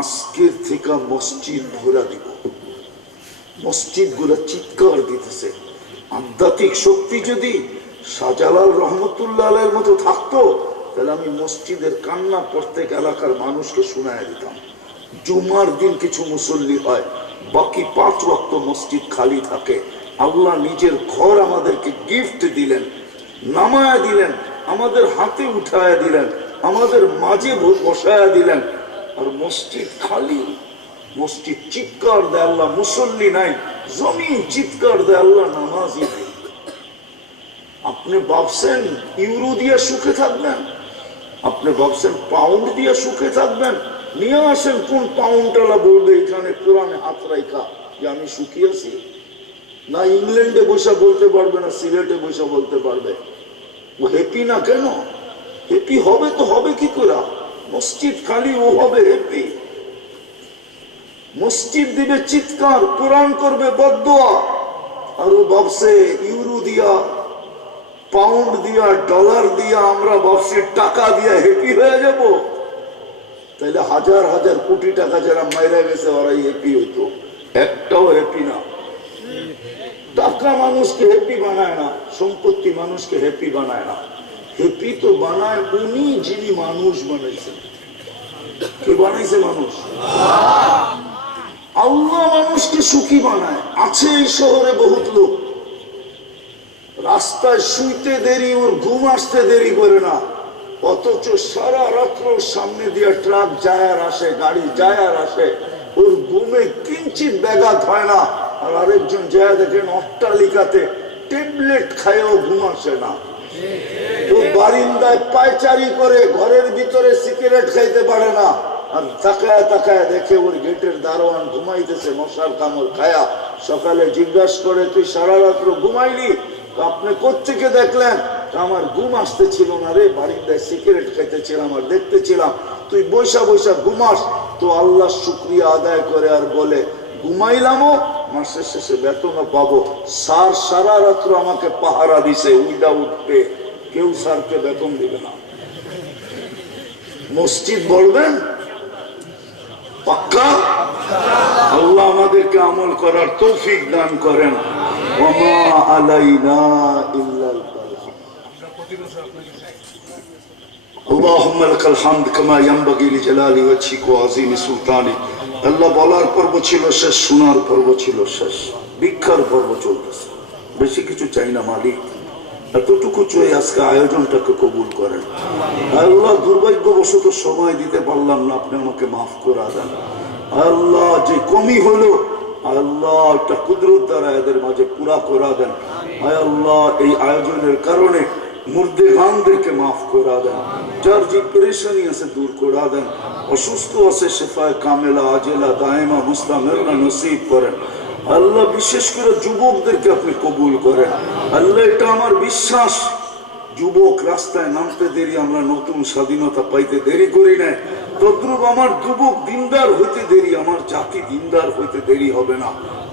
আজকের থেকে মসজিদ ঘোরা দিব। মসজিদ গুলা চিৎকার দিতেছে। আধ্যাত্মিক শক্তি যদি শাহজালাল রহমতুল্লাহ আলাইহির মতো থাকতো তাহলে আমি মসজিদের কান্না প্রত্যেক এলাকার মানুষকে শোনায় দিতাম। জুমার দিন কিছু মুসল্লি হয়, বাকি 5 ওয়াক্ত মসজিদ খালি থাকে। আল্লাহ নিজের ঘর আমাদেরকে গিফট দিলেন, নামায়া দিলেন, আমাদের হাতে উঠায়া দিলেন, আমাদের মাঝে বসায়া দিলেন, আর মসজিদ খালি। মসজিদ চিৎকার দেয় আল্লাহ মুসল্লি নাই, জমিন চিৎকার দেয় আল্লাহ নামাজি নেই। আপনি ভাবছেন ইউরো দিয়ে সুখে থাকবেন? আপনি ভাবছেন পাউন্ড দিয়ে সুখে থাকবেন? নিয়ে আসেন কোন পাউন্ডওয়ালা বলবে এখানে কোরআনে হাত রাখা যে আমি সুখী আছি? না ইংল্যান্ডে বসে বলতে পারবে, না সিলেটে বসে বলতে পারবে। ও হ্যাপি না কেন? হ্যাপি হবে তো হবে কি করে? মসজিদ খালি, ও হবে হ্যাপি। মসজিদ দিবে চিৎকার, কোরআন করবে বদদোয়া, আর ও ভাবছে ইউরো দিয়া, পাউন্ড দিয়া, ডলার দিয়া, আমরা ভাবছি টাকা দিয়া হ্যাপি হয়ে যাব। তাহলে হাজার হাজার কোটি টাকা যারা মাইরা গেছে ওরাই হ্যাপি হইতো, একটাও হ্যাপি না। টাকা মানুষকে হ্যাপি বানায় না, সম্পত্তি মানুষকে হ্যাপি বানায় না। হ্যাপি তো বানায় উনি যিনি মানুষ বানাইছেন। কে বানাইছে? মানুষ। আল্লাহ মানুষকে সুখী বানায়। আছে এই শহরে বহুত লোক রাস্তায় শুইতে দেরি, ওর ঘুম আসতে দেরি করে না, অথচ সারা রাত্র সামনে দিয়ে ট্রাক যায় আর আসে, গাড়ি যায় আর আসে, ওর ঘুমে কিঞ্চিত ব্যাঘাত হয় না। আর আরেকজন যায় দেখেন অট্টালিকাতে ট্যাবলেট খায়ও ঘুম আসে না। ও বারিন্দায় পায়চারি করে, ঘরের ভিতরে সিগারেট খাইতে পারে না, আর তাকায় তাকায় দেখে ওর গেটের দারোয়ান ঘুমাইতেছে মশার কামড় খায়া। সকালে জিজ্ঞাসা করে তুই সারা রাত্র ঘুমাইলি? আপনি কোত্থেকে দেখলেন? আমার ঘুম আসতেছিল না রে, বারিন্দায় সিগারেট খাইতেছিলাম আর দেখতেছিলাম তুই বৈশা বৈশা ঘুমাস। তো আল্লাহ শুকরিয়া আদায় করে আর বলে ঘুমাইলামও, মাসের শেষে বেতনও পাবো। স্যার সারা রাত্র আমাকে পাহারা দিছে, উইদাউট পে। কেউ স্যারকে বেতন দিবে না। মসজিদ বলবেন পাক্কা? আল্লাহ আমাদেরকে আমল করার তৌফিক দান করেন। ওমা আলাইনা ইল্লাল বালাগ। আল্লাহুম্মা লাকাল হামদ কামা ইয়ানবাগি লিজালালি ওয়াজহিকা ওয়া আযীমি সুলতানিক। আল্লাহ বলার পর্ব ছিল শেষ, শোনার পর্ব ছিল শেষ, ভিক্ষার পর্ব চলতেছে। বেশি কিছু চাই না মালিক, এতটুকু চেয়ে আজকে আয়োজনটাকে কবুল করেন। আল্লাহ দুর্ভাগ্যবশত সময় দিতে পারলাম না, আপনি আমাকে মাফ করে দেন। আল্লাহ যে কমি হলো আল্লাহ একটা কুদরত দ্বারা এদের মাঝে পুরা করা দেন। আল্লাহ এই আয়োজনের কারণে মুর্দে গানদেরকে মাফ করা দেন, যার যে পরেশানি আছে দূর করা দেন, অসুস্থ আছে শেফায়ে কামেলা আজেলা দায়েমা মুস্তামিরা নসিব করেন। আল্লাহ বিশেষ করে যুবকদেরকে আপনি কবুল করেন। আল্লাহ এটা আমার বিশ্বাস, যুবক রাস্তায় নামতে দেরি, আমরা নতুন স্বাধীনতা পাইতে দেরি করি না, তদ্রুপ আমার যুবক দিনদার হইতে দেরি, আমার জাতি দিনদার হইতে দেরি হবে না।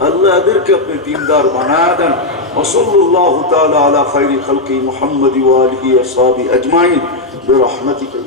আল্লাহ এদেরকে আপনি দিনদার বানায়া দেন। ওয়াসাল্লাল্লাহু তাআলা আলা খায়রি খালকি মুহাম্মাদি ওয়া আলিহি ওয়া সাহবিহি আজমাইন বিরহমাতিকা।